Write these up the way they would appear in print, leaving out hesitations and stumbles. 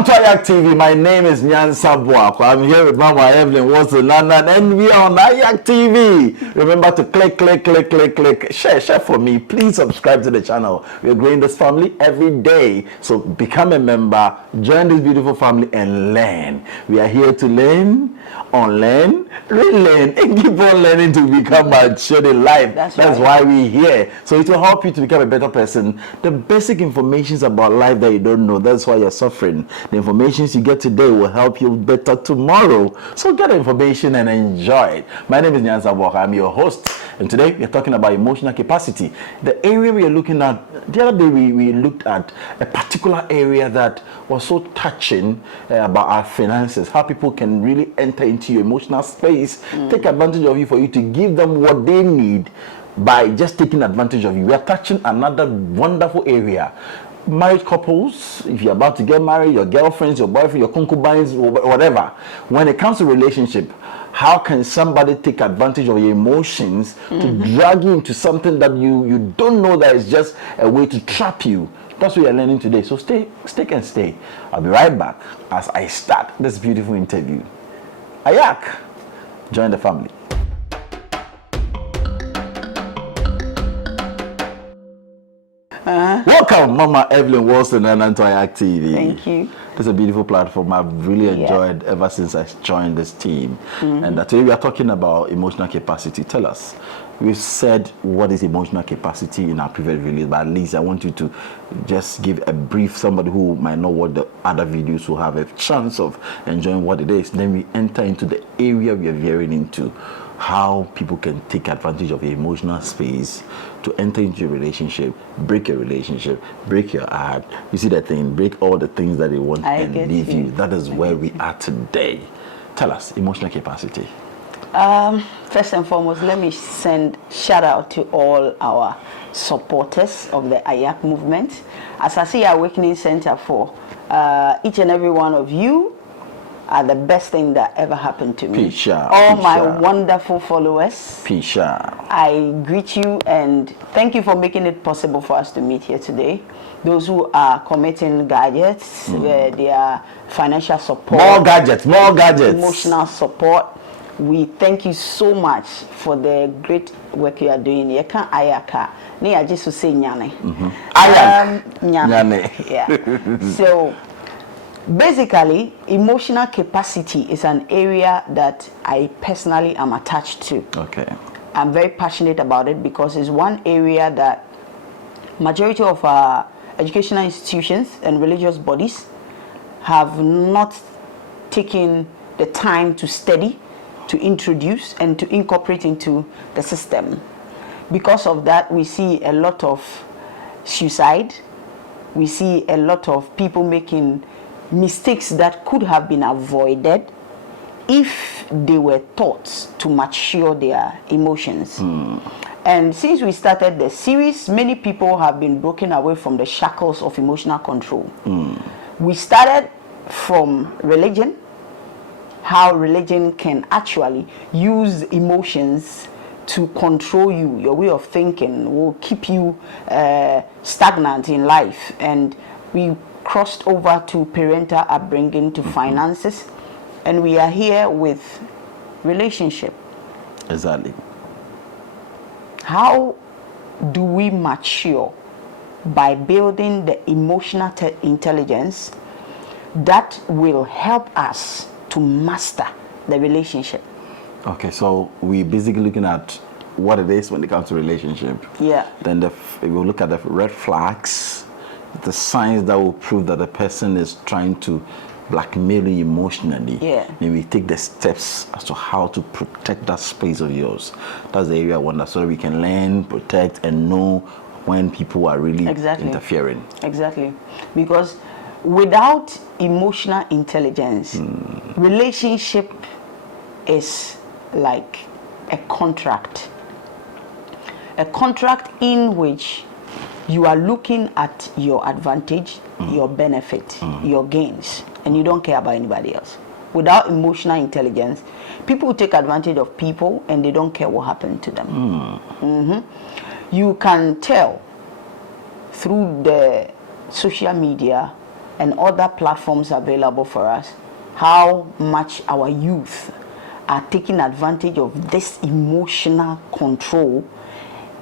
Welcome to AYAC TV. My name is Nyansa Boako. I'm here with Mama Evelyn Watson-London, and we are on AYAC TV. Remember to click, share for me. Please subscribe to the channel. We're growing this family every day. So become a member, join this beautiful family, and learn. We are here to learn, unlearn, relearn, and keep on learning to become mature in life. That's why we're here. So it will help you to become a better person. The basic information about life that you don't know, that's why you're suffering. The information you get today will help you better tomorrow. So get the information and enjoy it. My name is Nyansa Boako. I'm your host. And today we're talking about emotional capacity. The area we are looking at, the other day we looked at a particular area that was so touching about our finances, how people can really enter into your emotional space, take advantage of you for you to give them what they need by just taking advantage of you. We are touching another wonderful area. Married couples, if you're about to get married, your girlfriends, your boyfriend, your concubines, whatever, when it comes to relationship, how can somebody take advantage of your emotions to drag you into something that you don't know that is just a way to trap you? That's what you're learning today. So stay. I'll be right back as I start this beautiful interview. AYAC, join the family. Welcome, Mama Evelyn Watson-London to AYAC TV. Thank you. This is a beautiful platform I've really enjoyed ever since I joined this team. And today we are talking about emotional capacity. Tell us, we've said what is emotional capacity in our previous release, but at least I want you to just give a brief, somebody who might know what the other videos will have a chance of enjoying what it is. Then we enter into the area we are veering into, how people can take advantage of your emotional space to enter into a relationship, break your relationship, break your heart. You see that thing, break all the things that they want and leave you. That is where we are today. Tell us, emotional capacity. First and foremost, let me send shout out to all our supporters of the AYAC movement. As I see Awakening Center for each and every one of you are the best thing that ever happened to me. All my wonderful followers, I greet you and thank you for making it possible for us to meet here today. Those who are committing gadgets, their financial support, more gadgets, emotional support. We thank you so much for the great work you are doing. You can't AYAC. I just to say nyane. Nyane. Yeah. So basically, emotional capacity is an area that I personally am attached to. Okay. I'm very passionate about it because it's one area that majority of our educational institutions and religious bodies have not taken the time to study, to introduce, and to incorporate into the system. Because of that, we see a lot of suicide. We see a lot of people making mistakes that could have been avoided if they were taught to mature their emotions. And since we started the series, many people have been broken away from the shackles of emotional control. We started from religion, how religion can actually use emotions to control you. Your way of thinking will keep you stagnant in life. And we crossed over to parental upbringing, to finances, and we are here with relationship. Exactly. How do we mature? By building the emotional intelligence that will help us to master the relationship. Okay, so we're basically looking at what it is when it comes to relationship. Yeah. Then we'll look at the red flags, the signs that will prove that the person is trying to blackmail you emotionally. Yeah. Then we take the steps as to how to protect that space of yours. That's the area I wonder, so that we can learn, protect, and know when people are really interfering. Exactly. Because without emotional intelligence, relationship is like a contract. A contract in which you are looking at your advantage, your benefit, your gains, and you don't care about anybody else. Without emotional intelligence, people take advantage of people and they don't care what happened to them. You can tell through the social media and other platforms available for us, how much our youth are taking advantage of this emotional control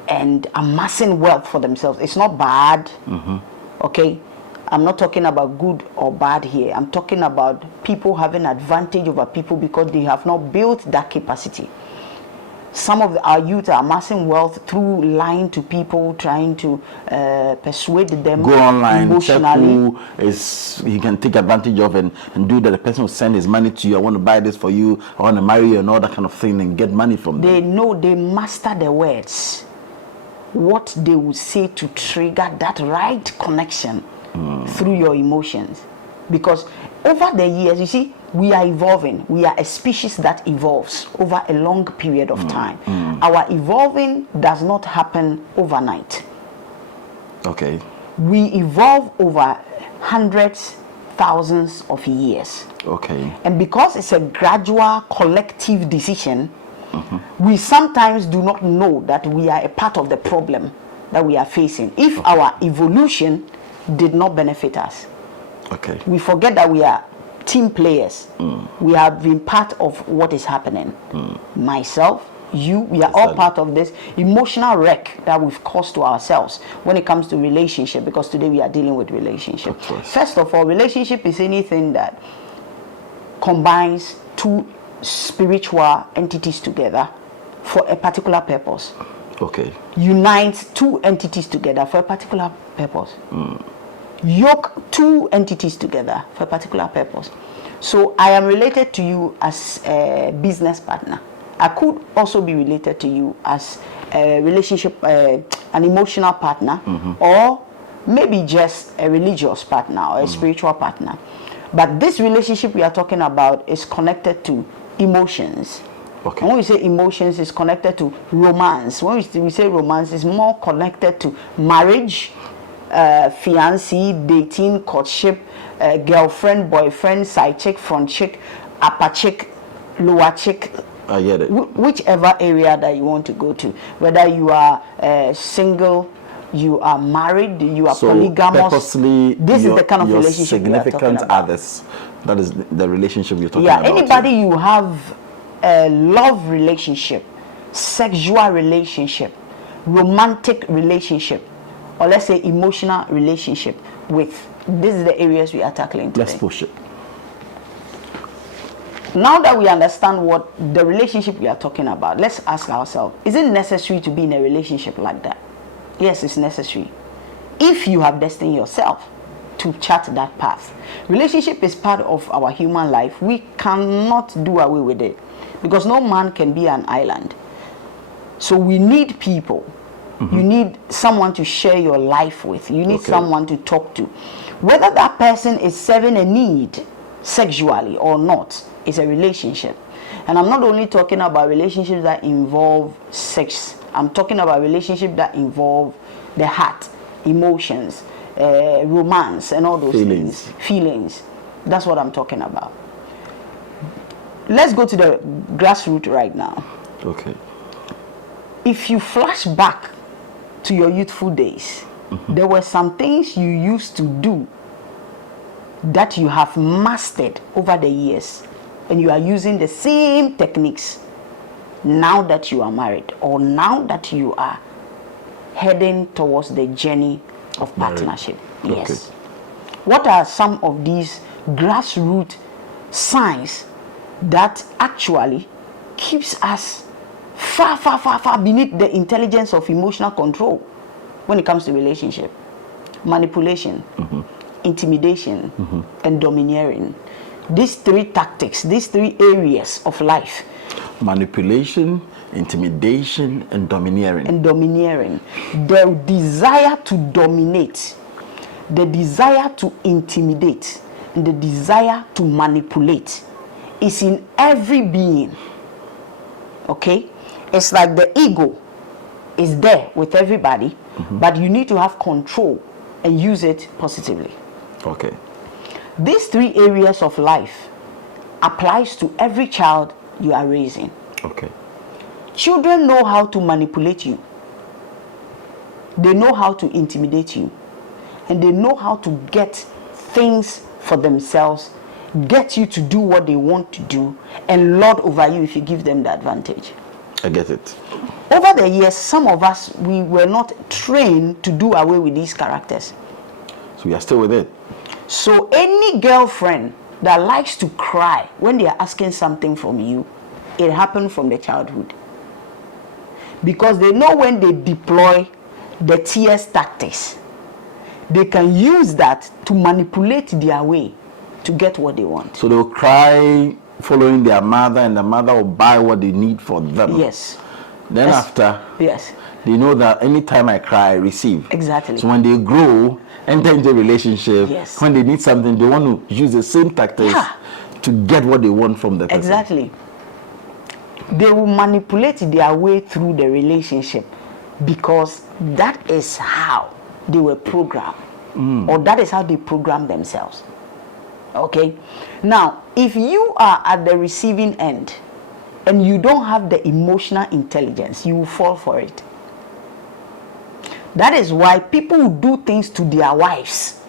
and amassing wealth for themselves. It's not bad, okay? I'm not talking about good or bad here. I'm talking about people having advantage over people because they have not built that capacity. Some of our youth are amassing wealth through lying to people, trying to persuade them. Go online, emotionally. check who is he can take advantage of and do that. The person will send his money to you. I want to buy this for you. I want to marry you and all that kind of thing and get money from them. They know, they master the words. What they will say to trigger that right connection through your emotions. Because over the years, you see, we are evolving. We are a species that evolves over a long period of time. Our evolving does not happen overnight. Okay. We evolve over hundreds, thousands of years. Okay. And because it's a gradual collective decision, we sometimes do not know that we are a part of the problem that we are facing. If our evolution did not benefit us, okay, we forget that we are team players. We have been part of what is happening. Myself, you, we are all part of this emotional wreck that we've caused to ourselves when it comes to relationship, because today we are dealing with relationship. First of all, relationship is anything that combines two spiritual entities together for a particular purpose. Okay. Unites two entities together for a particular purpose. Yoke two entities together for a particular purpose. So I am related to you as a business partner. I could also be related to you as a relationship, an emotional partner, or maybe just a religious partner or a spiritual partner. But this relationship we are talking about is connected to emotions. Okay. And when we say emotions, it's connected to romance. When we say romance, it's more connected to marriage, fiancé, dating, courtship, girlfriend, boyfriend, side chick, front chick, upper chick, lower chick. I get it. Whichever area that you want to go to, whether you are single, you are married, you are polygamous. Purposely, this is the kind of relationship significant we are talking about. others. That is the relationship you're talking about. Yeah, anybody you have a love relationship, sexual relationship, romantic relationship, or let's say emotional relationship with, this is the areas we are tackling today. Let's push it. Now that we understand what the relationship we are talking about, let's ask ourselves, is it necessary to be in a relationship like that? Yes, it's necessary. If you have destined yourself to chart that path. Relationship is part of our human life. We cannot do away with it because no man can be an island. So we need people. You need someone to share your life with. You need someone to talk to. Whether that person is serving a need sexually or not is a relationship. And I'm not only talking about relationships that involve sex. I'm talking about relationships that involve the heart, emotions, romance, and all those things. Feelings. That's what I'm talking about. Let's go to the grassroots right now. Okay. If you flash back to your youthful days, there were some things you used to do that you have mastered over the years, and you are using the same techniques now that you are married, or now that you are heading towards the journey of partnership. Yes. What are some of these grassroots signs that actually keeps us far beneath the intelligence of emotional control when it comes to relationship? Manipulation, intimidation, and domineering. These three tactics, these three areas of life. Manipulation, intimidation, and domineering. The desire to dominate, the desire to intimidate, and the desire to manipulate is in every being. Okay? It's like the ego is there with everybody, but you need to have control and use it positively. Okay. These three areas of life applies to every child you are raising. Okay. Children know how to manipulate you. They know how to intimidate you. And they know how to get things for themselves, get you to do what they want to do, and lord over you if you give them the advantage. I get it. Over the years, some of us, we were not trained to do away with these characters. So we are still with it. So any girlfriend that likes to cry when they are asking something from you, it happened from the childhood. Because they know when they deploy the tears tactics, they can use that to manipulate their way to get what they want. So they'll cry following their mother, and the mother will buy what they need for them. Yes. Then Yes. after, Yes. they know that anytime I cry, I receive. Exactly. So when they grow, enter into a relationship, Yes. when they need something, they want to use the same tactics to get what they want from the person. Exactly. They will manipulate their way through the relationship because that is how they were programmed, or that is how they program themselves. Okay? Now, if you are at the receiving end and you don't have the emotional intelligence, you will fall for it. That is why people who do things to their wives,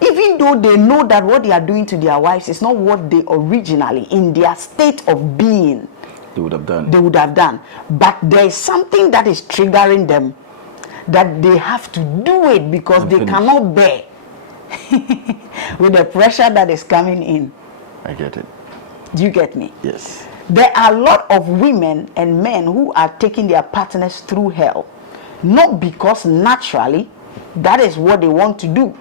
even though they know that what they are doing to their wives is not what they originally, in their state of being, They would have done. they would have done. But there is something that is triggering them that they have to do it because they cannot bear with the pressure that is coming in. I get it. Do you get me? Yes. There are a lot of women and men who are taking their partners through hell, not because naturally that is what they want to do,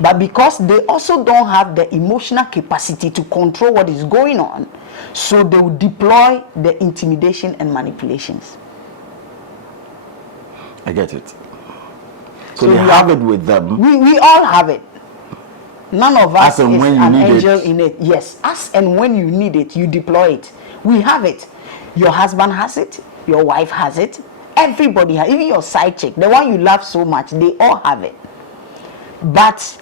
but because they also don't have the emotional capacity to control what is going on. So they will deploy the intimidation and manipulations. I get it. So they have it with them. We all have it. None of us As and is when you an need angel it. in it. Yes, as and when you need it, you deploy it. We have it. Your husband has it. Your wife has it. Everybody has, even your side chick, the one you love so much, they all have it. But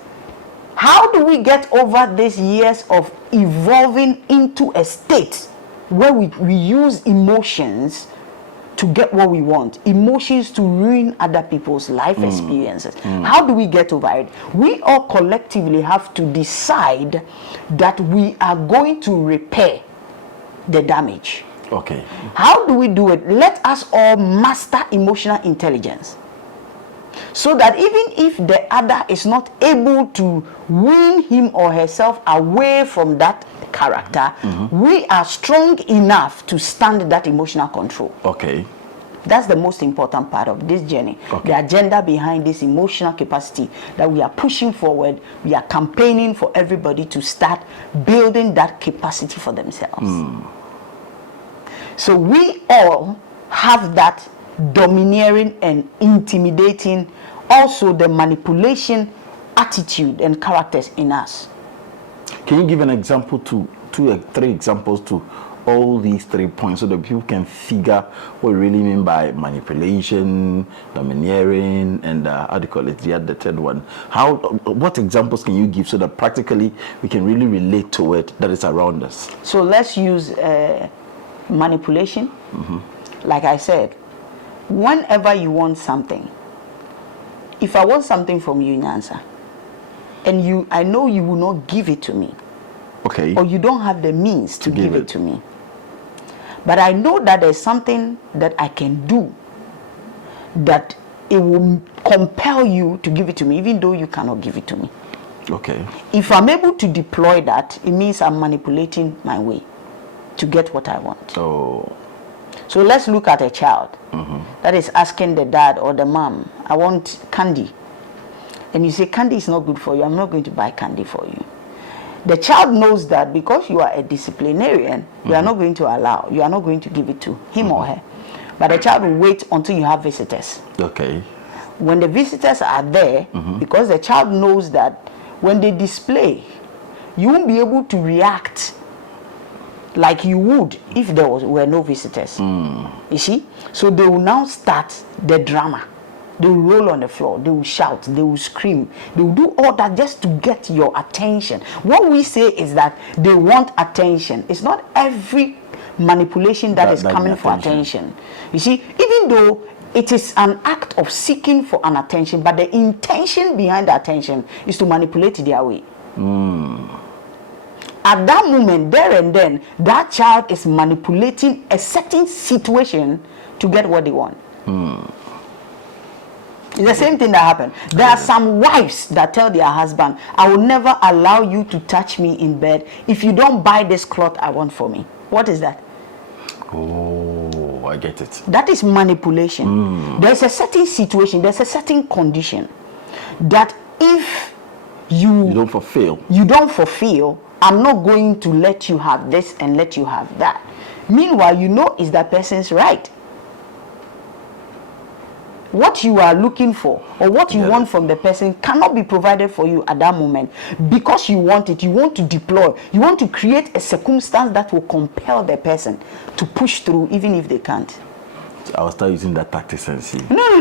how do we get over these years of evolving into a state where we use emotions to get what we want, emotions to ruin other people's life experiences? How do we get over it? We all collectively have to decide that we are going to repair the damage. Okay. How do we do it? Let us all master emotional intelligence, so that even if the other is not able to wean him or herself away from that character, we are strong enough to stand that emotional control. Okay. That's the most important part of this journey. Okay. The agenda behind this emotional capacity that we are pushing forward, we are campaigning for everybody to start building that capacity for themselves. So we all have that domineering and intimidating, also the manipulation attitude and characters in us. Can you give an example to three examples to all these 3 points so that people can figure what we really mean by manipulation, domineering, and how do you call it, the third one? What examples can you give so that practically we can really relate to it that is around us? So let's use manipulation. Like I said, whenever you want something, if I want something from you, Nyansa, and I know you will not give it to me, Okay. or you don't have the means to give it to me, but I know that there's something that I can do that it will compel you to give it to me, even though you cannot give it to me. Okay. If I'm able to deploy that, it means I'm manipulating my way to get what I want. Oh. So let's look at a child that is asking the dad or the mom, I want candy. And you say, candy is not good for you, I'm not going to buy candy for you. The child knows that because you are a disciplinarian, you are not going to allow, you are not going to give it to him or her. But the child will wait until you have visitors. Okay. When the visitors are there, because the child knows that when they display, you won't be able to react like you would if there were no visitors. You see? So they will now start the drama. They will roll on the floor, they will shout, they will scream, they will do all that just to get your attention. What we say is that they want attention. It's not every manipulation that is coming for attention. You see, even though it is an act act of seeking for an attention, but the intention behind the attention is to manipulate their way. At that moment, there and then, that child is manipulating a certain situation to get what they want. It's the same thing that happened. There are some wives that tell their husband, I will never allow you to touch me in bed if you don't buy this cloth I want for me. What is that? Oh, I get it. That is manipulation. There's a certain situation, there's a certain condition that if you don't fulfill, I'm not going to let you have this and let you have that. Meanwhile, you know it's that person's right. What you are looking for or what you want from the person cannot be provided for you at that moment because you want it. You want to deploy. You want to create a circumstance that will compel the person to push through even if they can't. I will start using that tactics and see. No.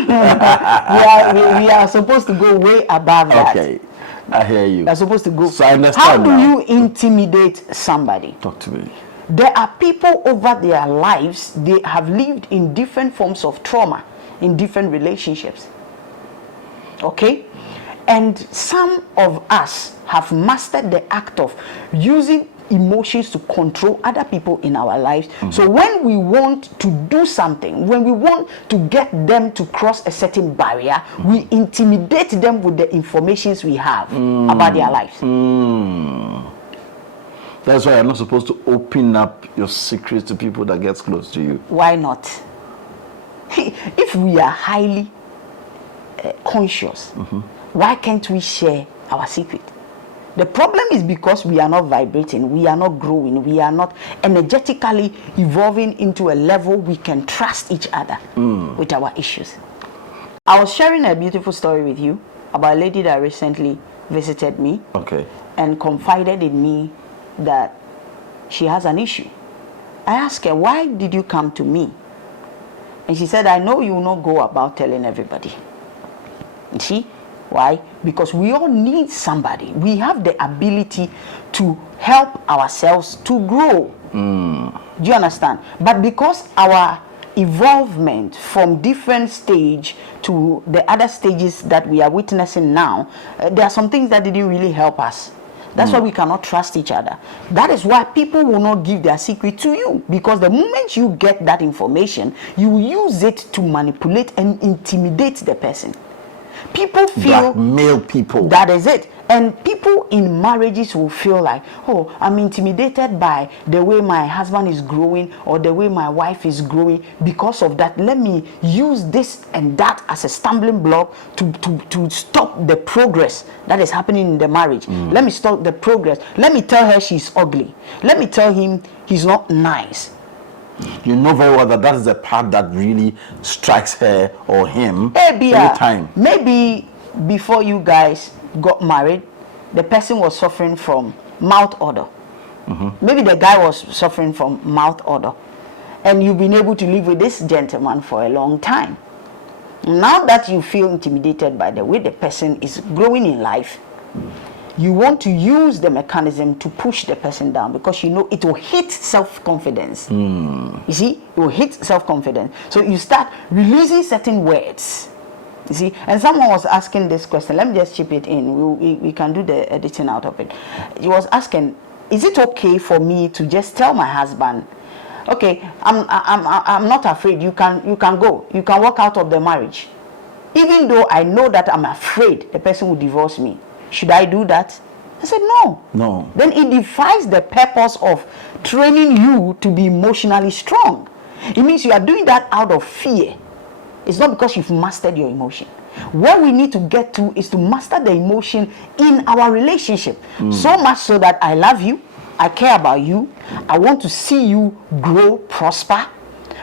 we are supposed to go way above that. Okay, I hear you. We are supposed to go. So I understand. How do you intimidate somebody? Talk to me. There are people over their lives, they have lived in different forms of trauma, in different relationships. Okay? And some of us have mastered the act of using emotions to control other people in our lives. So when we want to do something, when we want to get them to cross a certain barrier, we intimidate them with the informations we have about their lives. That's why you're not supposed to open up your secrets to people that gets close to you. Why not? If we are highly conscious, why can't we share our secret? The problem is because we are not vibrating, we are not growing, we are not energetically evolving into a level we can trust each other with our issues. I was sharing a beautiful story with you about a lady that recently visited me and confided in me that she has an issue. I asked her, why did you come to me? And she said, I know you will not go about telling everybody. You see? Why? Because we all need somebody. We have the ability to help ourselves to grow. Do you understand? But because our evolvement from different stage to the other stages that we are witnessing now, there are some things that didn't really help us. That's why we cannot trust each other. That is why people will not give their secret to you. Because the moment you get that information, you use it to manipulate and intimidate the person. People feel blackmail people. That is it. And people in marriages will feel like, oh, I'm intimidated by the way my husband is growing or the way my wife is growing. Because of that, let me use this and that as a stumbling block to stop the progress that is happening in the marriage. Let me stop the progress. Let me tell her she's ugly. Let me tell him he's not nice. You know very well that that is the part that really strikes her or him every time. Maybe before you guys got married, the person was suffering from mouth odor. Maybe the guy was suffering from mouth odor. And you've been able to live with this gentleman for a long time. Now that you feel intimidated by the way the person is growing in life, you want to use the mechanism to push the person down because you know it will hit self-confidence. You see, it will hit self-confidence. So you start releasing certain words. You see, and someone was asking this question. Let me just chip it in. We can do the editing out of it. He was asking, is it okay for me to just tell my husband, okay, I'm not afraid. You can go. You can walk out of the marriage, even though I know that I'm afraid the person will divorce me. Should I do that? I said, no. Then it defies the purpose of training you to be emotionally strong. It means you are doing that out of fear. It's not because you've mastered your emotion. What we need to get to is to master the emotion in our relationship. So much so that I love you, I care about you, I want to see you grow, prosper.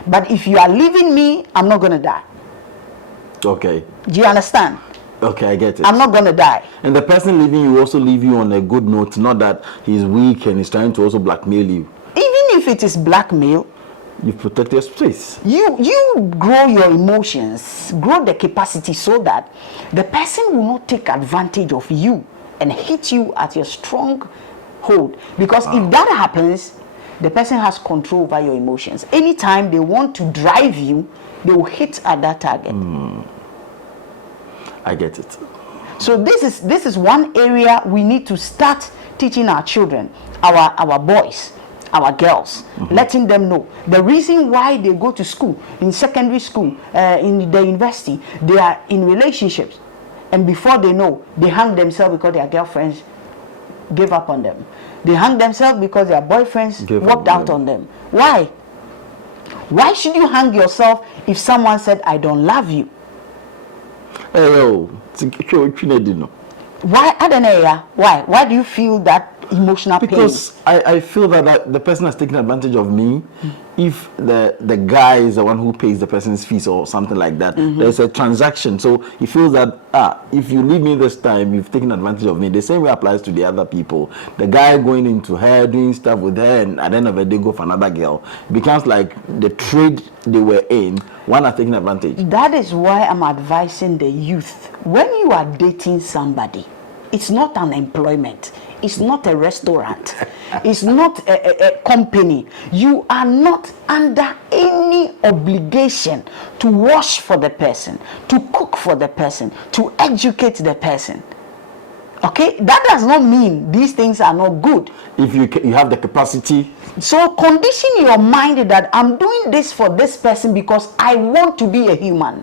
But if you are leaving me, I'm not going to die. Okay. Do you understand? Okay, I get it. I'm not going to die. And the person leaving you also leave you on a good note, not that he's weak and he's trying to also blackmail you. Even if it is blackmail, you protect your space. You grow your emotions, grow the capacity so that the person will not take advantage of you and hit you at your strong hold. Because if that happens, the person has control over your emotions. Anytime they want to drive you, they will hit at that target. I get it. So this is one area we need to start teaching our children, our boys, our girls, letting them know the reason why they go to school, in secondary school, in the university, they are in relationships, and before they know, they hang themselves because their girlfriends gave up on them. They hang themselves because their boyfriends walked out on them. Why? Why should you hang yourself if someone said, I don't love you? Why? I don't know. Why? Why do you feel that emotional pain? Because I feel that the person has taken advantage of me. If the guy is the one who pays the person's fees or something like that, there's a transaction. So he feels that if you leave me this time, you've taken advantage of me. The same way applies to the other people. The guy going into her, doing stuff with her, and at the end of the day go for another girl. It becomes like the trade they were in. One has taken advantage. That is why I'm advising the youth. When you are dating somebody, it's not an employment. It's not a restaurant. It's not a company. You are not under any obligation to wash for the person, to cook for the person, to educate the person. Okay? That does not mean these things are not good. If you have the capacity. So condition your mind that I'm doing this for this person because I want to be a human.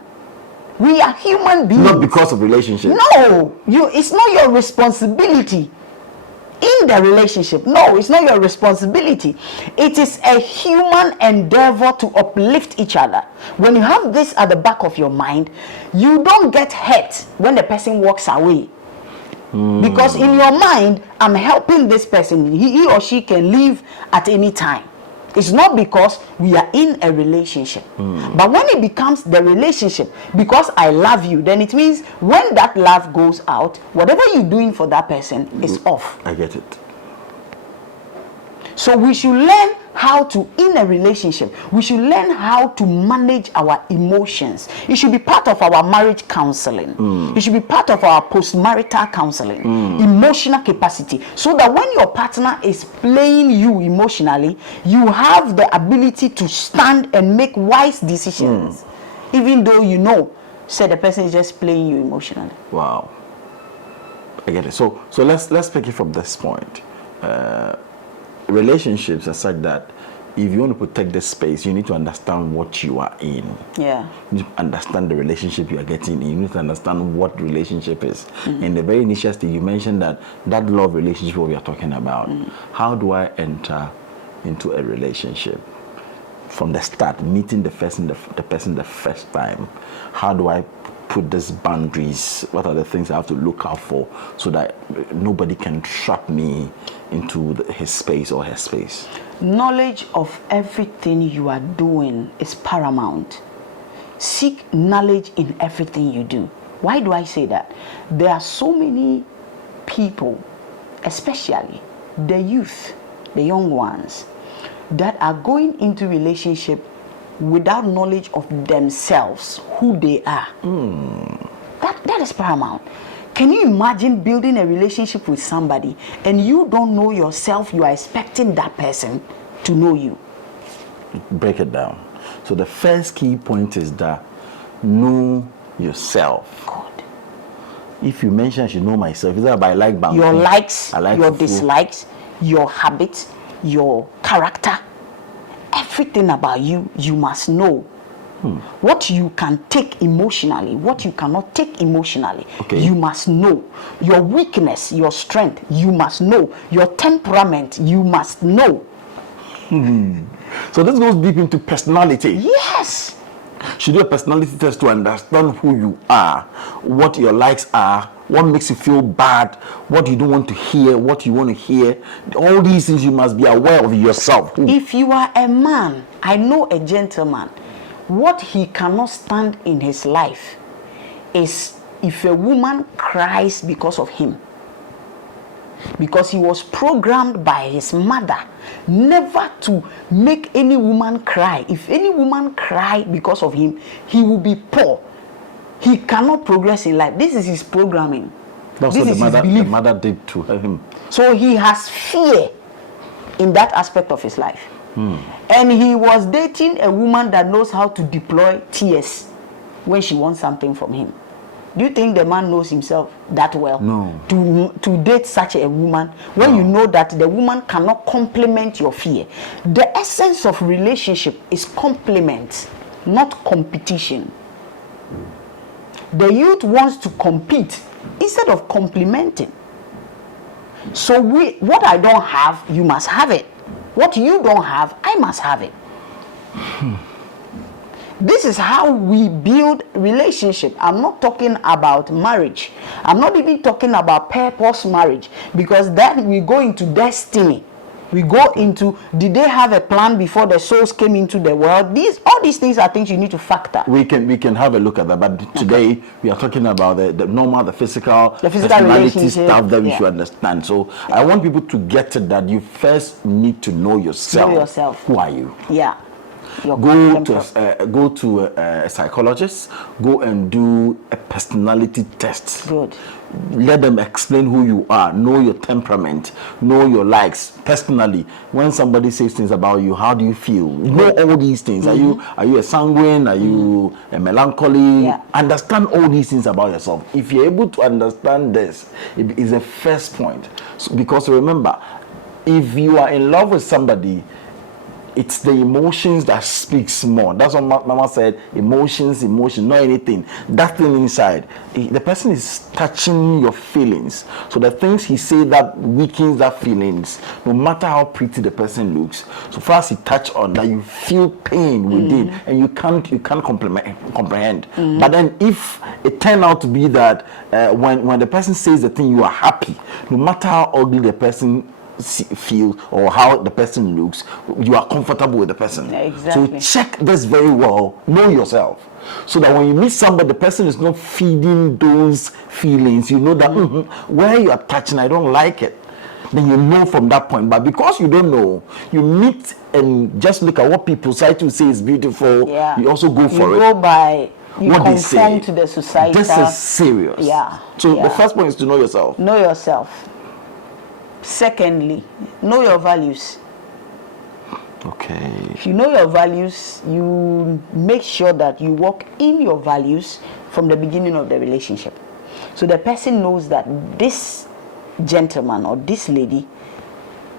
We are human beings. Not because of relationship. No, it's not your responsibility in the relationship. No, it's not your responsibility. It is a human endeavor to uplift each other. When you have this at the back of your mind, you don't get hurt when the person walks away. Because in your mind, I'm helping this person. He or she can leave at any time. It's not because we are in a relationship. But when it becomes the relationship, because I love you, then it means when that love goes out, whatever you're doing for that person is off. I get it. So we should learn how to, in a relationship, we should learn how to manage our emotions. It should be part of our marriage counseling. It should be part of our post-marital counseling. Emotional capacity. So that when your partner is playing you emotionally, you have the ability to stand and make wise decisions. Even though you know, say the person is just playing you emotionally. Wow. I get it. So let's pick it from this point. Relationships are such that if you want to protect this space, you need to understand what you are in. Yeah. You need to understand the relationship you are getting in. You need to understand what relationship is. In the very initial stage, you mentioned that love relationship we are talking about. How do I enter into a relationship? From the start, meeting the person the first time. How do I put these boundaries? What are the things I have to look out for so that nobody can trap me into his space or her space? Knowledge of everything you are doing is paramount. Seek knowledge in everything you do. Why do I say that? There are so many people, especially the youth, the young ones, that are going into relationship without knowledge of themselves, who they are. That is paramount. Can you imagine building a relationship with somebody and you don't know yourself? You are expecting that person to know you. Break it down. So the first key point is that know yourself. God. If you mention I should know myself, is that by boundaries? Your likes, like your dislikes, your habits, your character, everything about you, you must know. What you can take emotionally, what you cannot take emotionally, you must know. Your weakness, your strength, you must know. Your temperament, you must know. So this goes deep into personality. Yes. Should do a personality test to understand who you are, what your likes are, what makes you feel bad, what you don't want to hear, what you want to hear. All these things you must be aware of yourself. If you are a man, I know a gentleman, what he cannot stand in his life is if a woman cries because of him. Because he was programmed by his mother never to make any woman cry. If any woman cry because of him, he will be poor. He cannot progress in life. This is his programming. That's what the mother did to him. So he has fear in that aspect of his life. And he was dating a woman that knows how to deploy tears when she wants something from him. Do you think the man knows himself that well? No. To date such a woman when you know that the woman cannot complement your fear. The essence of relationship is complement, not competition. The youth wants to compete instead of complementing. So what I don't have, you must have it. What you don't have, I must have it. This is how we build relationship. I'm not talking about marriage. I'm not even talking about purpose marriage, because then we go into destiny. We go into, did they have a plan before the souls came into the world? All these things are things you need to factor. We can have a look at that, but today we are talking about the normal, the physical relationship stuff that we should understand. So I want people to get to that. You first need to know yourself. Know yourself. Who are you? Yeah. Go to a psychologist. Go and do a personality test. Good. Let them explain who you are. Know your temperament. Know your likes. Personally, when somebody says things about you, how do you feel? Know all these things. Are you a sanguine? Are you a melancholy? Yeah. Understand all these things about yourself. If you're able to understand this, it is the first point. So, because remember, if you are in love with somebody, it's the emotions that speaks more. That's what Mama said. Emotions, not anything. That thing inside, the person is touching your feelings. So the things he say that weakens that feelings, no matter how pretty the person looks. So far as he touch on that, you feel pain within, and you can't comprehend. But then if it turned out to be that when the person says the thing, you are happy, no matter how ugly the person feel or how the person looks, you are comfortable with the person. Exactly. So check this very well. Know yourself, so that when you meet somebody, the person is not feeding those feelings. You know that where you are touching, I don't like it. Then you know from that point. But because you don't know, you meet and just look at what people society say is beautiful. Yeah. You also go for it. You what conform to the society. This is serious. Yeah. So the first point is to know yourself. Know yourself. Secondly, know your values. Okay. If you know your values, you make sure that you walk in your values from the beginning of the relationship. So the person knows that this gentleman or this lady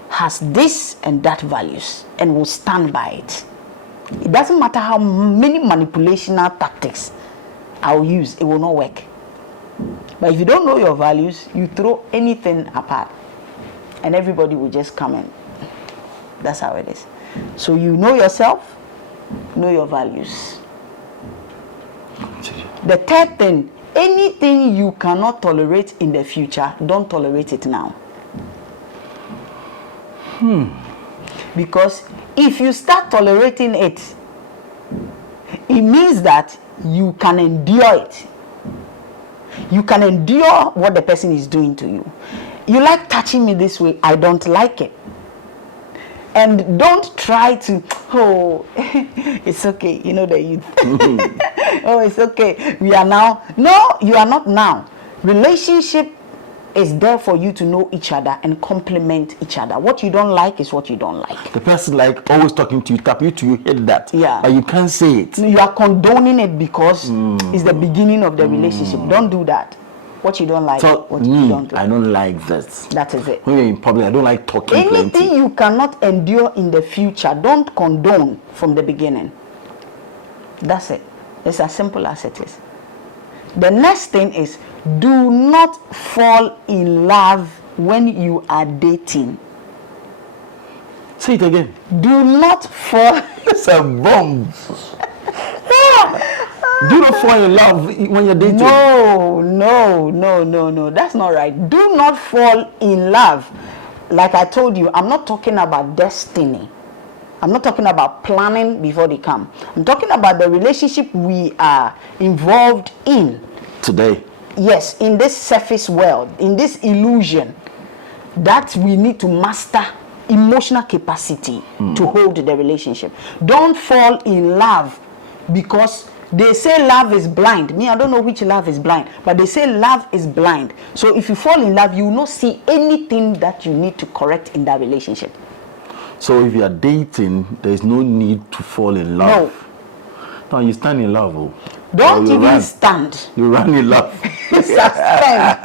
has this and that values and will stand by it. It doesn't matter how many manipulational tactics I'll use, it will not work. But if you don't know your values, you throw anything apart, and everybody will just come in. That's how it is. So you know yourself, know your values. The third thing, anything you cannot tolerate in the future, don't tolerate it now. Because if you start tolerating it, it means that you can endure it. You can endure what the person is doing to you. You like touching me this way, I don't like it. And don't try to, it's okay, you know the youth. It's okay, we are now. No, you are not now. Relationship is there for you to know each other and complement each other. What you don't like is what you don't like. The person like always talking to you, tap you to you, hate that. Yeah. But you can't say it. You are condoning it because it's the beginning of the relationship. Don't do that. What you don't like, So what you don't do. I don't like this. That is it. When you're in public, I don't like talking Anything plenty. you cannot endure in the future, don't condone from the beginning. That's it. It's as simple as it is. The next thing is, do not fall in love when you are dating. Say it again. Do not fall. It's a bomb. Do not fall in love when you're dating. No. That's not right. Do not fall in love. Like I told you, I'm not talking about destiny. I'm not talking about planning before they come. I'm talking about the relationship we are involved in. Today. Yes, in this surface world, in this illusion, that we need to master emotional capacity to hold the relationship. Don't fall in love because they say love is blind. Me, I don't know which love is blind, but they say love is blind. So if you fall in love, you will not see anything that you need to correct in that relationship. So if you are dating, there is no need to fall in love. No, you stand in love. Don't you even run. stand. You run in love. Suspend.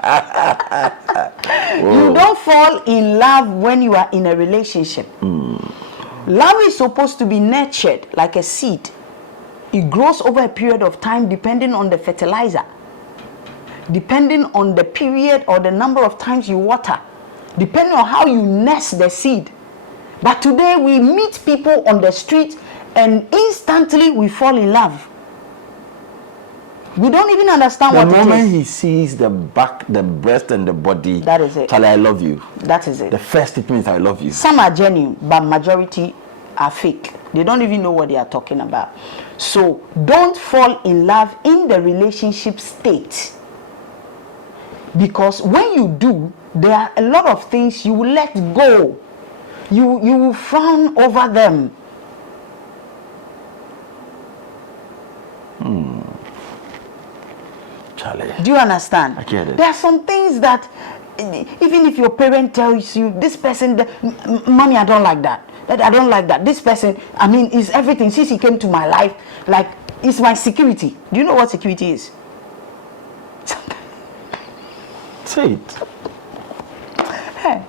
You don't fall in love when you are in a relationship. Love is supposed to be nurtured like a seed. It grows over a period of time depending on the fertilizer, depending on the period or the number of times you water, depending on how you nurse the seed. But today we meet people on the street and instantly we fall in love. We don't even understand what it is. The moment he sees the back, the breast, and the body, that is it. Charlie, I love you. That is it. The first statement is I love you. Some are genuine, but majority are fake. They don't even know what they are talking about. So don't fall in love in the relationship state. Because when you do, there are a lot of things you will let go. You will frown over them. Charlie. Do you understand? I get it. There are some things that, even if your parent tells you, this person, mommy, I don't like that. That I don't like that. This person, I mean, is everything. Since he came to my life, like, it's my security. Do you know what security is? Say it. Hey,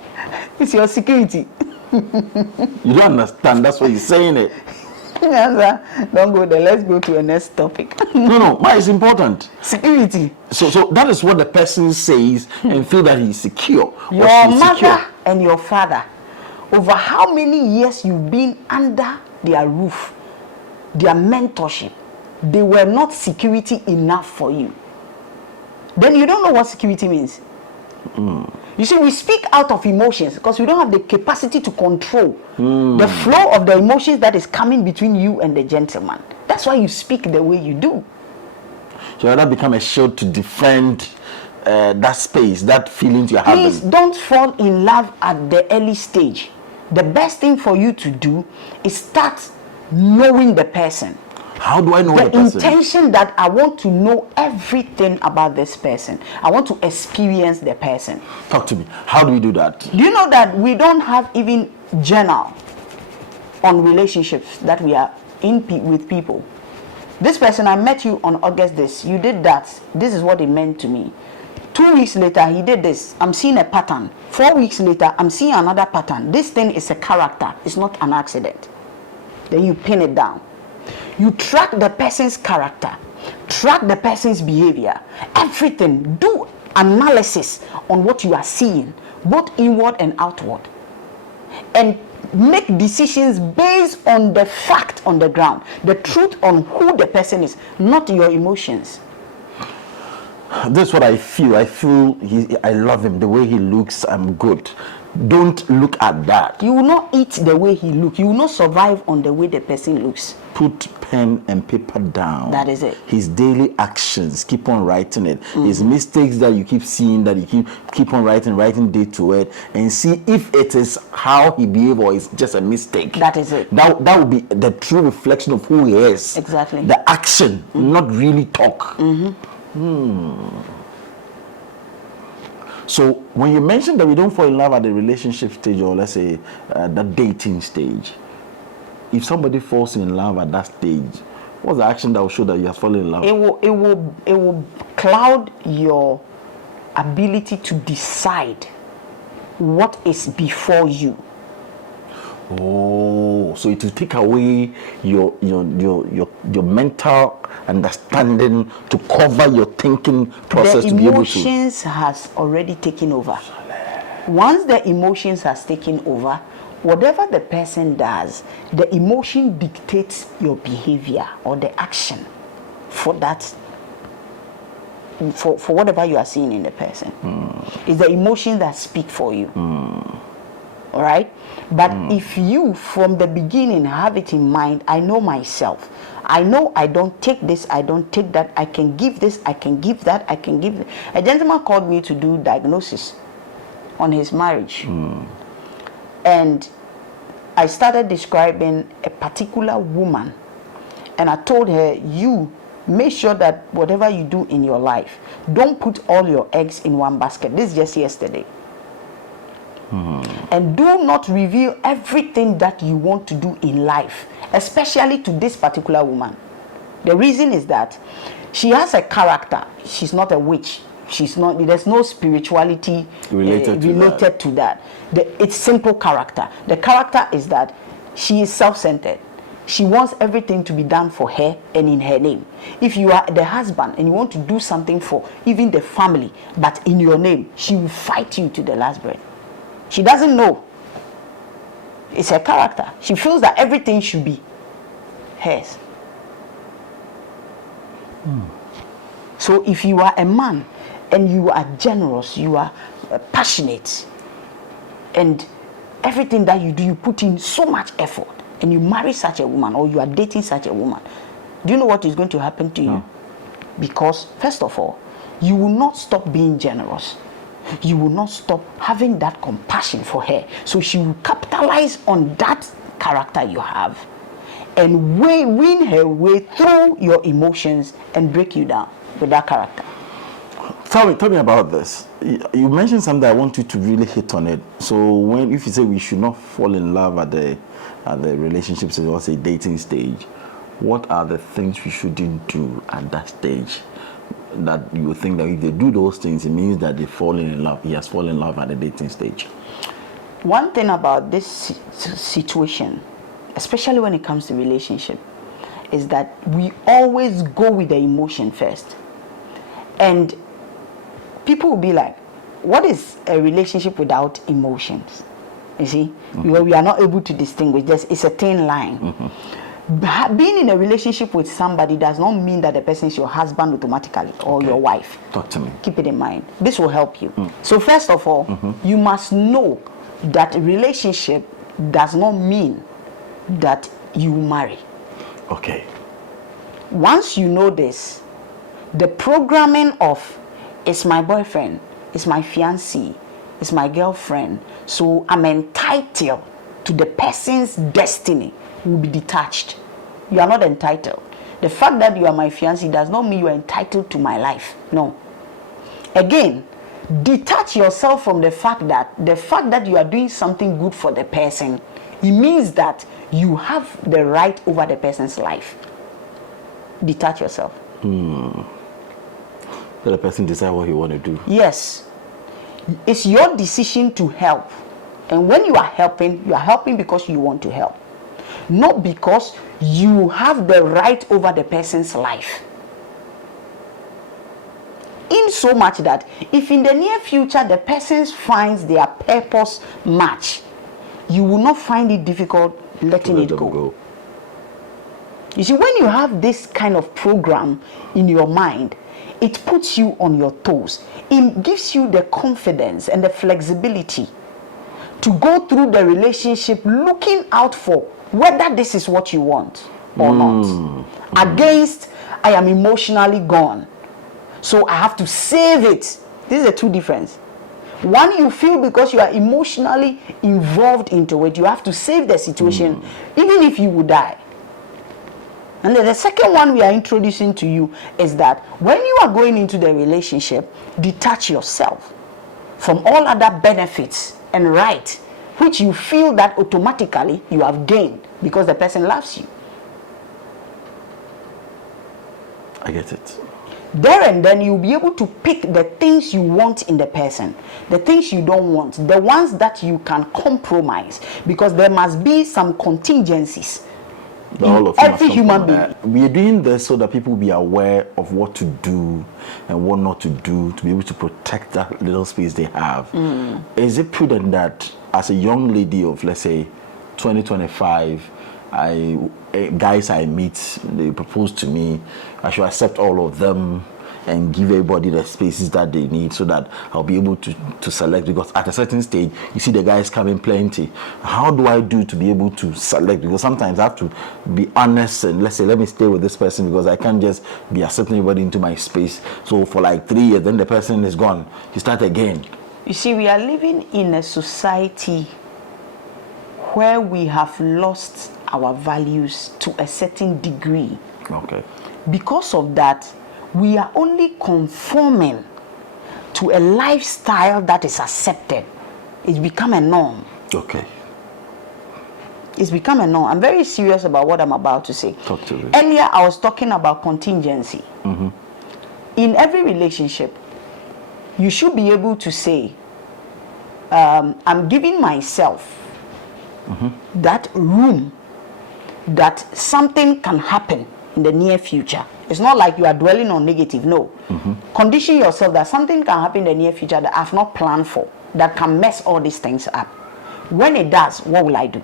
it's your security. You don't understand. That's why you're saying it. Don't go there. Let's go to the next topic. No, mine is important. Security. So that is what the person says and feel that he's secure. Your mother and your father, over how many years you've been under their roof, their mentorship, they were not security enough for you. Then you don't know what security means. You see, we speak out of emotions because we don't have the capacity to control the flow of the emotions that is coming between you and the gentleman. That's why you speak the way you do. So that become a shield to defend that space, that feelings you're having. Please don't fall in love at the early stage. The best thing for you to do is start knowing the person. How do I know the person? The intention that I want to know everything about this person. I want to experience the person. Talk to me. How do we do that? Do you know that we don't have even journal on relationships that we are in with people? This person, I met you on August this. You did that. This is what it meant to me. 2 weeks later, he did this. I'm seeing a pattern. 4 weeks later, I'm seeing another pattern. This thing is a character. It's not an accident. Then you pin it down. You track the person's character, track the person's behavior, everything. Do analysis on what you are seeing, both inward and outward, and make decisions based on the fact on the ground, the truth on who the person is, not your emotions. That's what I feel. I love him. The way he looks, I'm good. Don't look at that. You will not eat the way he looks. You will not survive on the way the person looks. Put pen and paper down. That is it. His daily actions, keep on writing it. His mistakes that you keep seeing, that you keep on writing day to it, and see if it is how he behaves or it's just a mistake. That is it. That would be the true reflection of who he is. Exactly. The action, not really talk. So when you mentioned that we don't fall in love at the relationship stage, or let's say the dating stage, if somebody falls in love at that stage, what's the action that will show that you have fallen in love? It will cloud your ability to decide what is before you. Oh, so it will take away your mental understanding to cover your thinking process to be able to. The emotions has already taken over. Once the emotions has taken over, whatever the person does, the emotion dictates your behavior or the action for that, for whatever you are seeing in the person. It's the emotions that speak for you. All right, but if you from the beginning have it in mind, I know myself, I know I don't take this, I don't take that, I can give this, I can give that, I can give that. A gentleman called me to do diagnosis on his marriage, and I started describing a particular woman, and I told her, you make sure that whatever you do in your life, don't put all your eggs in one basket. This is just yesterday. And do not reveal everything that you want to do in life, especially to this particular woman. The reason is that She has a character. She's not a witch. She's not. There's no spirituality related to that. It's simple character. The character is that she is self-centered. She wants everything to be done for her and in her name. If you are the husband and you want to do something for even the family, but in your name, she will fight you to the last breath. She doesn't know. It's her character. She feels that everything should be hers. So if you are a man and you are generous, you are passionate, and everything that you do, you put in so much effort, and you marry such a woman or you are dating such a woman, do you know what is going to happen to you? Because first of all, you will not stop being generous. You will not stop having that compassion for her. So she will capitalize on that character you have and win her way through your emotions and break you down with that character. Tell me about this. You mentioned something, I want you to really hit on it. So if you say we should not fall in love at the relationships or say dating stage, what are the things we shouldn't do at that stage? That you think that if they do those things, it means that they've fallen in love. He has fallen in love at the dating stage. One thing about this situation, especially when it comes to relationship, is that we always go with the emotion first. And people will be like, what is a relationship without emotions? You see, we are not able to distinguish. It's a thin line. Being in a relationship with somebody does not mean that the person is your husband automatically or your wife. Talk to me. Keep it in mind. This will help you. So first of all, you must know that relationship does not mean that you marry. Okay. Once you know this, the programming of it's my boyfriend, it's my fiancé, it's my girlfriend, so I'm entitled to the person's destiny will be detached. You are not entitled. The fact that you are my fiancé does not mean you are entitled to my life. No. Again, detach yourself from the fact that you are doing something good for the person. It means that you have the right over the person's life. Detach yourself. Let the person decide what he want to do. Yes. It's your decision to help. And when you are helping because you want to help. Not because you have the right over the person's life. In so much that if in the near future the person finds their purpose match, you will not find it difficult letting it go. You see, when you have this kind of program in your mind, it puts you on your toes. It gives you the confidence and the flexibility to go through the relationship looking out for whether this is what you want or not. Against, I am emotionally gone, so I have to save it. This is a two difference. One, you feel because you are emotionally involved into it, you have to save the situation, even if you would die. And then the second one we are introducing to you is that when you are going into the relationship, detach yourself from all other benefits and rights which you feel that automatically you have gained because the person loves you. I get it. There and then you'll be able to pick the things you want in the person, the things you don't want, the ones that you can compromise, because there must be some contingencies. Every human being. We are doing this so that people will be aware of what to do and what not to do to be able to protect that little space they have. Is it prudent that as a young lady of, let's say, 2025, guys I meet, they propose to me, I should accept all of them and give everybody the spaces that they need so that I'll be able to select? Because at a certain stage, you see the guys coming plenty. How do I do to be able to select? Because sometimes I have to be honest and let's say, let me stay with this person because I can't just be accepting everybody into my space. So for like 3 years, then the person is gone. You start again. You see, we are living in a society where we have lost our values to a certain degree. Okay. Because of that, we are only conforming to a lifestyle that is accepted. It's become a norm. Okay. It's become a norm. I'm very serious about what I'm about to say. Talk to me. Earlier, I was talking about contingency. In every relationship, you should be able to say, I'm giving myself that room that something can happen in the near future. It's not like you are dwelling on negative, no. Condition yourself that something can happen in the near future that I've not planned for, that can mess all these things up. When it does, what will I do?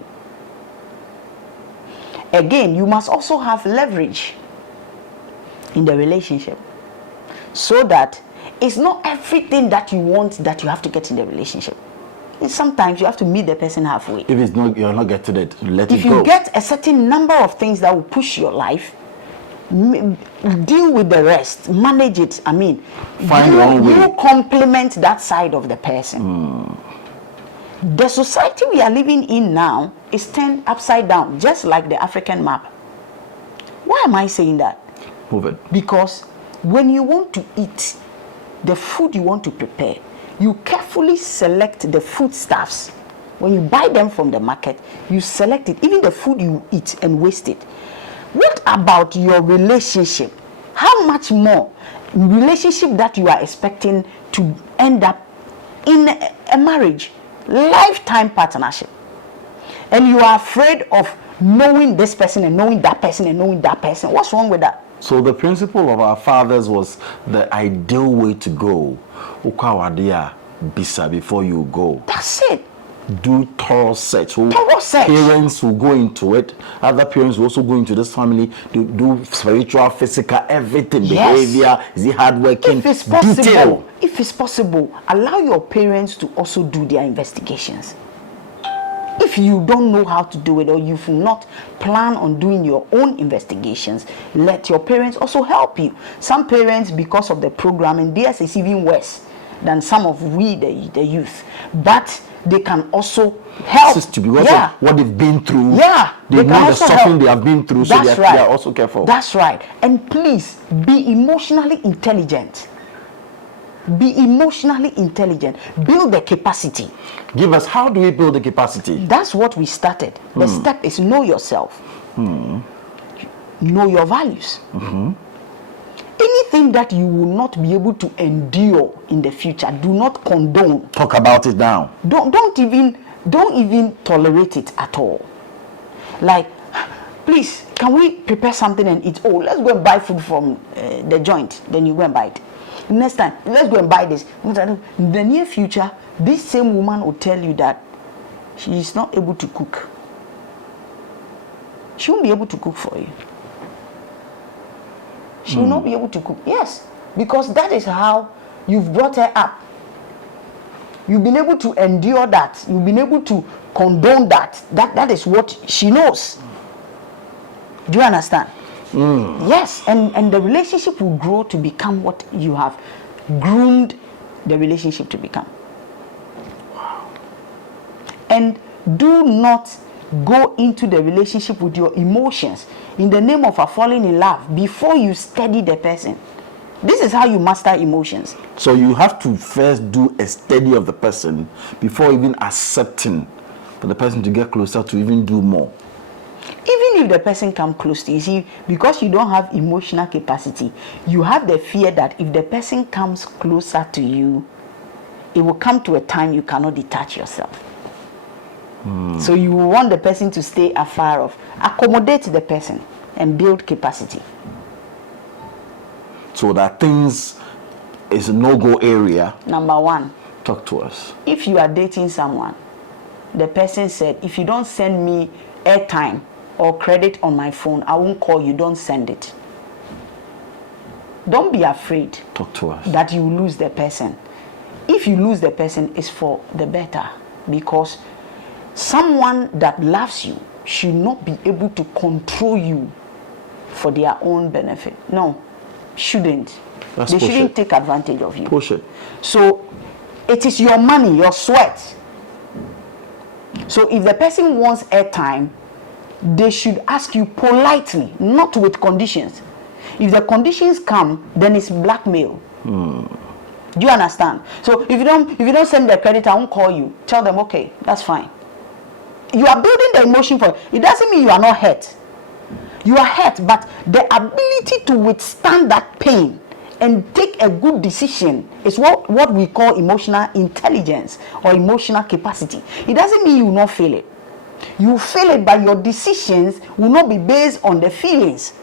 Again, you must also have leverage in the relationship, so that it's not everything that you want that you have to get in the relationship. Sometimes you have to meet the person halfway. If it's not, you're not getting it, let it go. If you get a certain number of things that will push your life, deal with the rest, manage it. I mean, find your own way. You complement that side of the person. The society we are living in now is turned upside down, just like the African map. Why am I saying that? Move it. Because when you want to eat the food you want to prepare, you carefully select the foodstuffs. When you buy them from the market, you select it, even the food you eat, and waste it. What about your relationship? How much more relationship that you are expecting to end up in a marriage, lifetime partnership, and you are afraid of knowing this person and knowing that person and knowing that person? What's wrong with that? So the principle of our fathers was the ideal way to go. Bisa before you go. That's it. Do thorough search. Thorough search. Parents will go into it. Other parents will also go into this family. Do spiritual, physical, everything. Yes. Behavior. Is he hardworking? If it's possible, detail. if it's possible, allow your parents to also do their investigations. If you don't know how to do it, or you've not plan on doing your own investigations, let your parents also help you. Some parents, because of the programming, theirs is even worse than some of the youth. But they can also help. Because of what they've been through. Yeah. They know the suffering they have been through, so they are also careful. That's right. And please, be emotionally intelligent. Be emotionally intelligent. Build the capacity. Give us, how do we build the capacity? That's what we started. The step is know yourself. Know your values. Anything that you will not be able to endure in the future, do not condone. Talk about it now. Don't even tolerate it at all. Like, please, can we prepare something and eat? Oh, let's go and buy food from the joint. Then you go and buy it. Next time, let's go and buy this. In the near future, this same woman will tell you that she is not able to cook. She won't be able to cook for you. She will not be able to cook. Yes, because that is how you've brought her up. You've been able to endure that. You've been able to condone that. That is what she knows. Do you understand? Yes, and the relationship will grow to become what you have groomed the relationship to become. Wow. And do not go into the relationship with your emotions in the name of falling in love before you study the person. This is how you master emotions. So you have to first do a study of the person before even accepting for the person to get closer to even do more. Even if the person comes close to you, see, because you don't have emotional capacity, you have the fear that if the person comes closer to you, it will come to a time you cannot detach yourself. So you want the person to stay afar off. Accommodate the person and build capacity. So that things is a no-go area. Number one. Talk to us. If you are dating someone, the person said, if you don't send me airtime or credit on my phone, I won't call you. Don't send it. Don't be afraid. Talk to us. That you lose the person. If you lose the person, it's for the better, because someone that loves you should not be able to control you for their own benefit. No, shouldn't. They shouldn't take advantage of you. Push it. So it is your money, your sweat. So if the person wants airtime, they should ask you politely, not with conditions. If the conditions come, then it's blackmail. Do you understand? So if you don't send the credit, I won't call you. Tell them, okay, that's fine. you are building the emotion for it. Doesn't mean you are not hurt. You are hurt, but the ability to withstand that pain and take a good decision is what we call emotional intelligence or emotional capacity. It doesn't mean you will not feel it. You feel it, but your decisions will not be based on the feelings.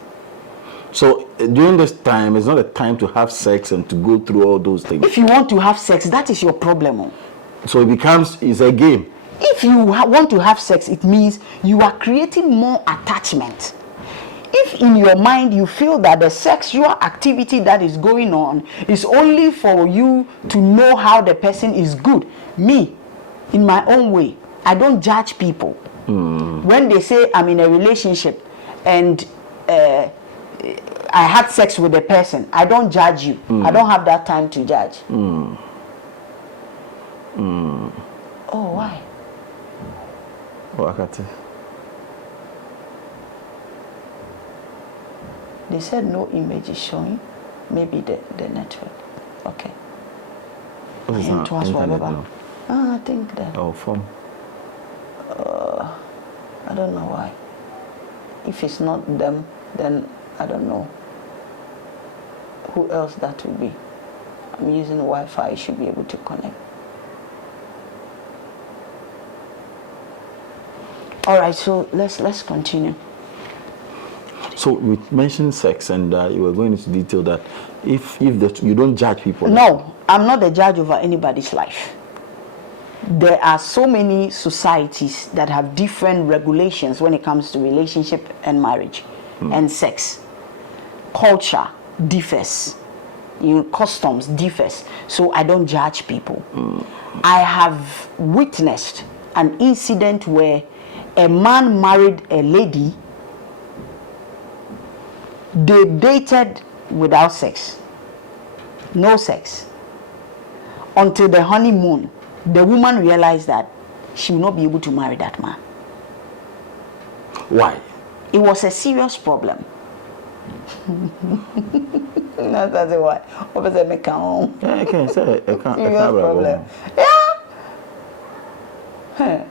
So during this time, it's not a time to have sex and to go through all those things. If you want to have sex, that is your problem. So it's a game. If you want to have sex, it means you are creating more attachment. If in your mind you feel that the sexual activity that is going on is only for you to know how the person is good, me, in my own way, I don't judge people. When they say I'm in a relationship and I had sex with a person, I don't judge you. I don't have that time to judge. Oh, why? They said no image is showing. Maybe the network. Okay. I think that. Oh, phone. I don't know why. If it's not them, then I don't know who else that would be. I'm using Wi-Fi. I should be able to connect. All right. So let's continue. So we mentioned sex, and you were going into detail that if you don't judge people. No, I'm not the judge over anybody's life. There are so many societies that have different regulations when it comes to relationship and marriage and sex. Culture differs. Customs differs. So I don't judge people. I have witnessed an incident where a man married a lady. They dated without sex. No sex. Until the honeymoon, the woman realized that she will not be able to marry that man. Why? It was a serious problem. That's why. What was make home? I can't say I can't. Serious problem. Yeah. Hey.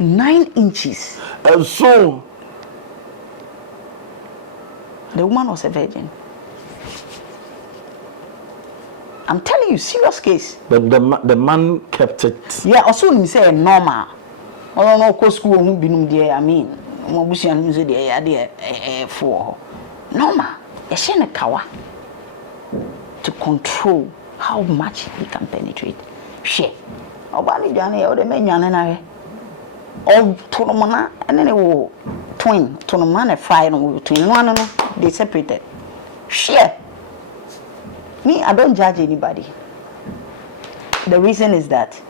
9 inches. And so the woman was a virgin. I'm telling you, serious case. But the man kept it. Yeah, also he say normal. I don't know co school who binum there. I mean, mobusian say there for normal. A kawa to control how much he can penetrate. Share. Obali jani ya ode menyane na he. O tonomana and then wo twin tonomana fry no twin no they separated. Share. Me, I don't judge anybody. The reason is that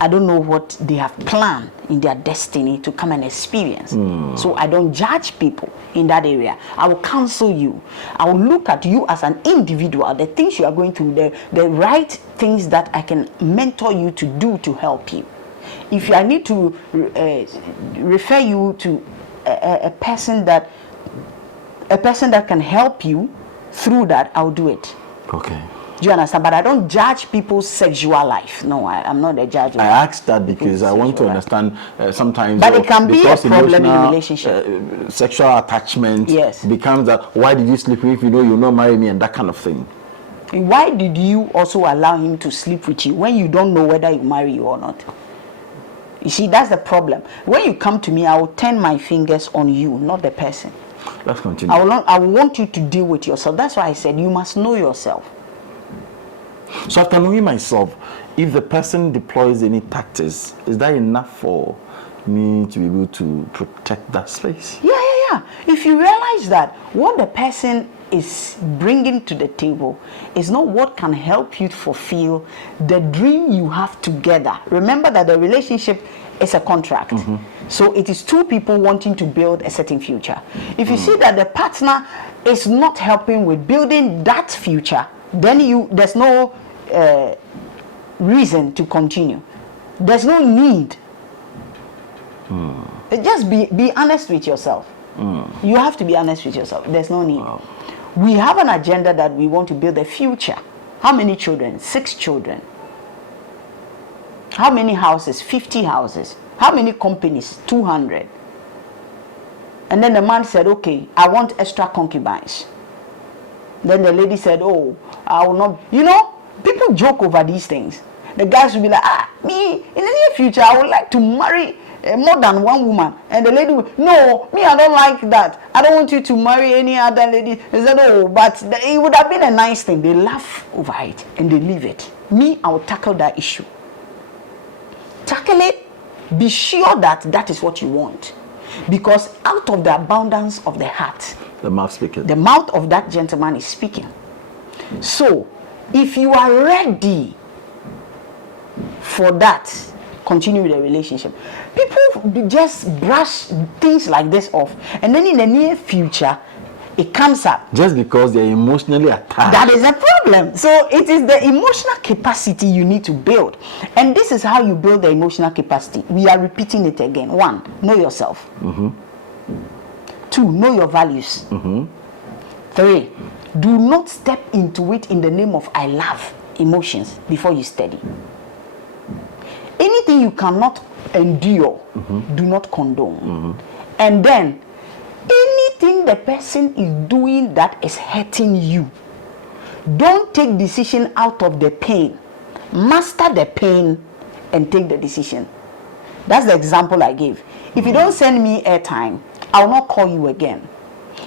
I don't know what they have planned in their destiny to come and experience. So I don't judge people in that area. I will counsel you. I will look at you as an individual, the things you are going through, the right things that I can mentor you to do to help you. If I need to refer you to a person that can help you through that, I'll do it. Okay. Do you understand? But I don't judge people's sexual life. No, I'm not a judge. I asked that because I want to understand sometimes. But it can be a problem in a relationship. Sexual attachment becomes that. Why did you sleep with if you know you'll not marry me and that kind of thing? Why did you also allow him to sleep with you when you don't know whether he marry you or not? You see, that's the problem. When you come to me, I will turn my fingers on you, not the person. Let's continue. I want you to deal with yourself. That's why I said you must know yourself. So after knowing myself, if the person deploys any tactics, is that enough for me to be able to protect that space? Yeah. If you realize that what the person is bringing to the table is not what can help you fulfill the dream you have together. Remember that the relationship is a contract. So it is two people wanting to build a certain future. If you see that the partner is not helping with building that future, then there's no reason to continue. There's no need. Just be honest with yourself. You have to be honest with yourself. There's no need. Wow. We have an agenda that we want to build a future. How many children? 6 children. How many houses? 50 houses. How many companies? 200. And then the man said, okay, I want extra concubines. Then the lady said, oh, I will not. You know, people joke over these things. The guys will be like, me, in the near future, I would like to marry more than one woman. And the lady will, no, me, I don't like that. I don't want you to marry any other lady. They said, oh, but it would have been a nice thing. They laugh over it and they leave it. Me, I will tackle that issue. Tackle it. Be sure that that is what you want. Because out of the abundance of the heart, the mouth speaking. The mouth of that gentleman is speaking. So, if you are ready for that, continue with the relationship. People just brush things like this off, and then in the near future, it comes up. Just because they're emotionally attached. That is a problem. So it is the emotional capacity you need to build. And this is how you build the emotional capacity. We are repeating it again. 1, know yourself. 2, know your values. 3, do not step into it in the name of I love emotions before you study. Anything you cannot endure, do not condone. And then, anything the person is doing that is hurting you, don't take decision out of the pain. Master the pain and take the decision. That's the example I gave. If you don't send me airtime, I will not call you again.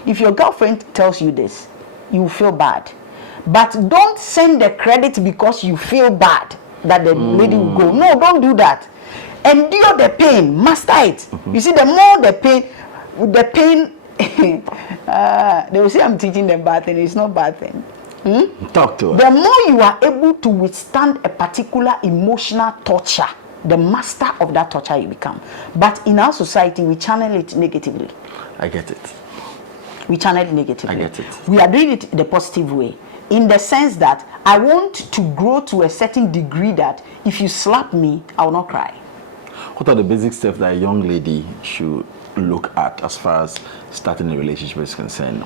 If your girlfriend tells you this, you will feel bad. But don't send the credit because you feel bad that the lady will go. No, don't do that. Endure the pain. Master it. You see, the more the pain, they will say I'm teaching them bad thing. It's not bad thing. Talk to us. The more you are able to withstand a particular emotional torture, the master of that torture you become. But in our society, we channel it negatively. I get it. We channel it negatively. I get it. We are doing it the positive way, in the sense that I want to grow to a certain degree that if you slap me, I will not cry. What are the basic steps that a young lady should look at as far as starting a relationship is concerned?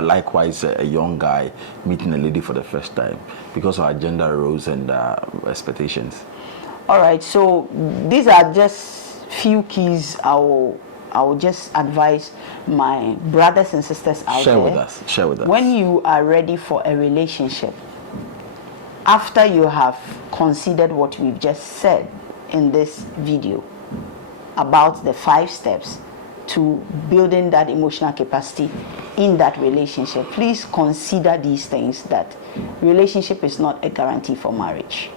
Likewise, a young guy meeting a lady for the first time because of our gender roles and expectations. All right, so these are just few keys I will just advise my brothers and sisters out there. Share with us. When you are ready for a relationship, after you have considered what we've just said in this video about the 5 steps to building that emotional capacity in that relationship, please consider these things, that relationship is not a guarantee for marriage.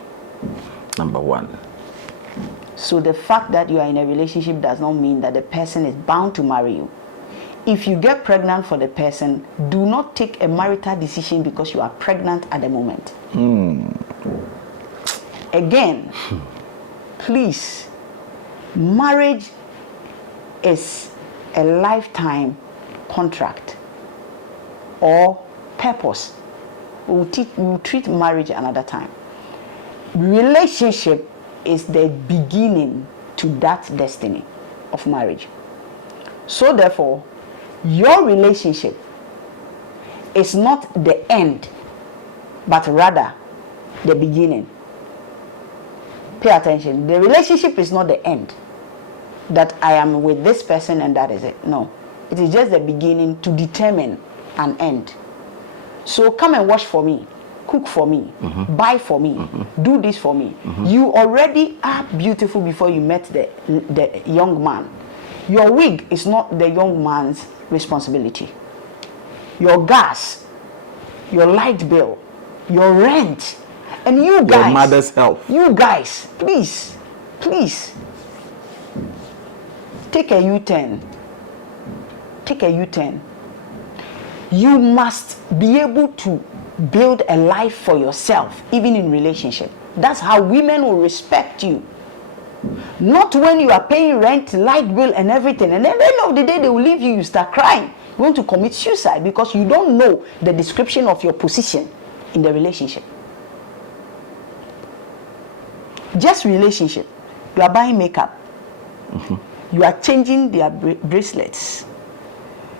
Number 1. So the fact that you are in a relationship does not mean that the person is bound to marry you. If you get pregnant for the person, do not take a marital decision because you are pregnant at the moment. Again, please, marriage is a lifetime contract or purpose. We'll treat marriage another time. Relationship is the beginning to that destiny of marriage. So therefore, your relationship is not the end, but rather the beginning. Pay attention. The relationship is not the end, that I am with this person and that is it. No, it is just the beginning to determine an end. So come and wash for me, cook for me, buy for me, do this for me. You already are beautiful before you met the young man. Your wig is not the young man's responsibility. Your gas, your light bill, your rent, and you guys, your mother's health. You guys, please, take a U-turn. Take a U-turn. You must be able to build a life for yourself, even in relationship. That's how women will respect you. Not when you are paying rent, light bill, and everything, and at the end of the day they will leave you, you start crying. You want to commit suicide because you don't know the description of your position in the relationship. Just relationship. You are buying makeup. You are changing their bracelets.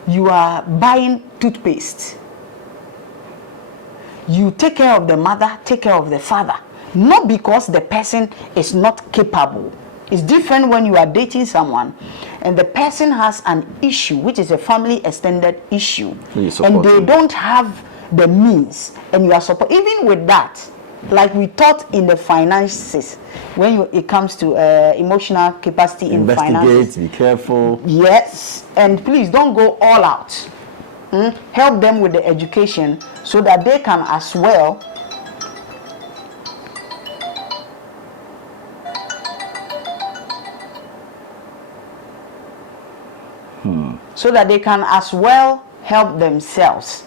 You are buying toothpaste. you take care of the mother, take care of the father. Not because the person is not capable. It's different when you are dating someone and the person has an issue, which is a family extended issue, and they don't have the means, and you are support. Even with that, like we taught in the finances, when it comes to emotional capacity in finances. Be careful. Yes, and please don't go all out. Help them with the education so that they can as well help themselves.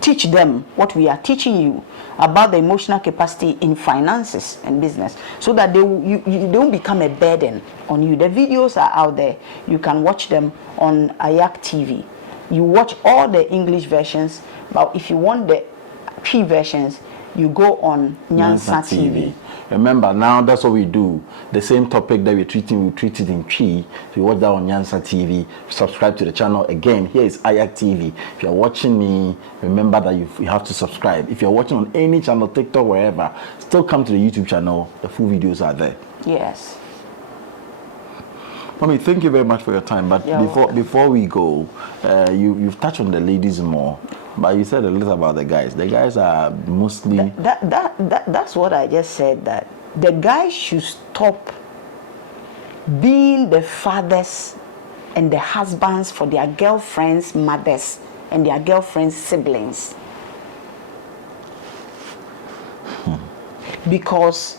Teach them what we are teaching you about the emotional capacity in finances and business, so that they don't become a burden on you. The videos are out there. You can watch them on AYAC TV. You watch all the English versions, but if you want the P versions, you go on Nyansa TV. Remember, now that's what we do. The same topic that we're treating, we treat it in P. So you watch that on Nyansa TV. Subscribe to the channel. Again, here is AYAC TV. If you're watching me, remember that you have to subscribe. If you're watching on any channel, TikTok, wherever, still come to the YouTube channel. The full videos are there. Yes. Mommy, thank you very much for your time. But before we go, you've touched on the ladies more. But you said a little about the guys. The guys are mostly... That's what I just said, that the guys should stop being the fathers and the husbands for their girlfriends' mothers and their girlfriends' siblings. Because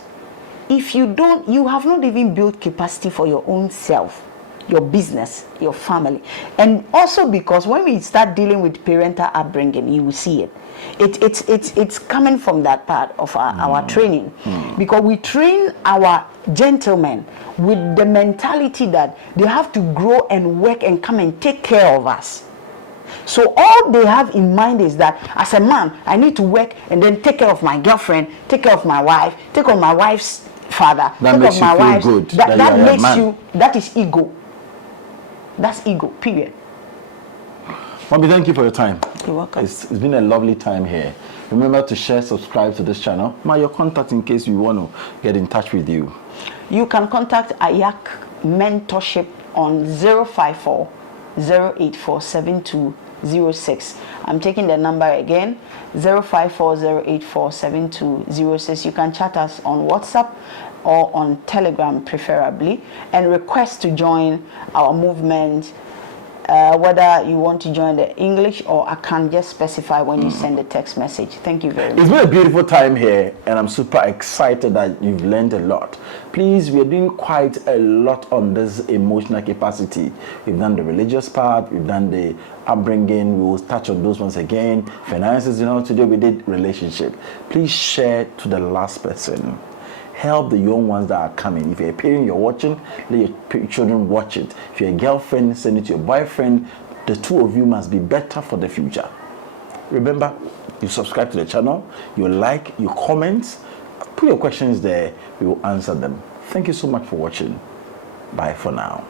if you don't, you have not even built capacity for your own self, your business, your family. And also because when we start dealing with parental upbringing, you will see it. It's coming from that part of our training. Because we train our gentlemen with the mentality that they have to grow and work and come and take care of us. So all they have in mind is that as a man, I need to work and then take care of my girlfriend, take care of my wife, take care of my wife's father, that makes you feel good. That makes you, that is ego. That's ego, period. Mommy, thank you for your time. You're welcome. It's been a lovely time here. Remember to share, subscribe to this channel. Your contact in case we want to get in touch with you. You can contact AYAC Mentorship on 054 084 7206. I'm taking the number again, 054 084 7206. You can chat us on WhatsApp or on Telegram preferably, and request to join our movement, whether you want to join the English or I can just specify when you send a text message. Thank you very much. It's been a beautiful time here, and I'm super excited that you've learned a lot. Please, we're doing quite a lot on this emotional capacity. We've done the religious part, we've done the upbringing, we will touch on those ones again. Finances, today we did relationship. Please share to the last person. Help the young ones that are coming. If you're a parent, you're watching, let your children watch it. If you're a girlfriend, send it to your boyfriend. The two of you must be better for the future. Remember, you subscribe to the channel, you like, you comment, put your questions there, we will answer them. Thank you so much for watching. Bye for now.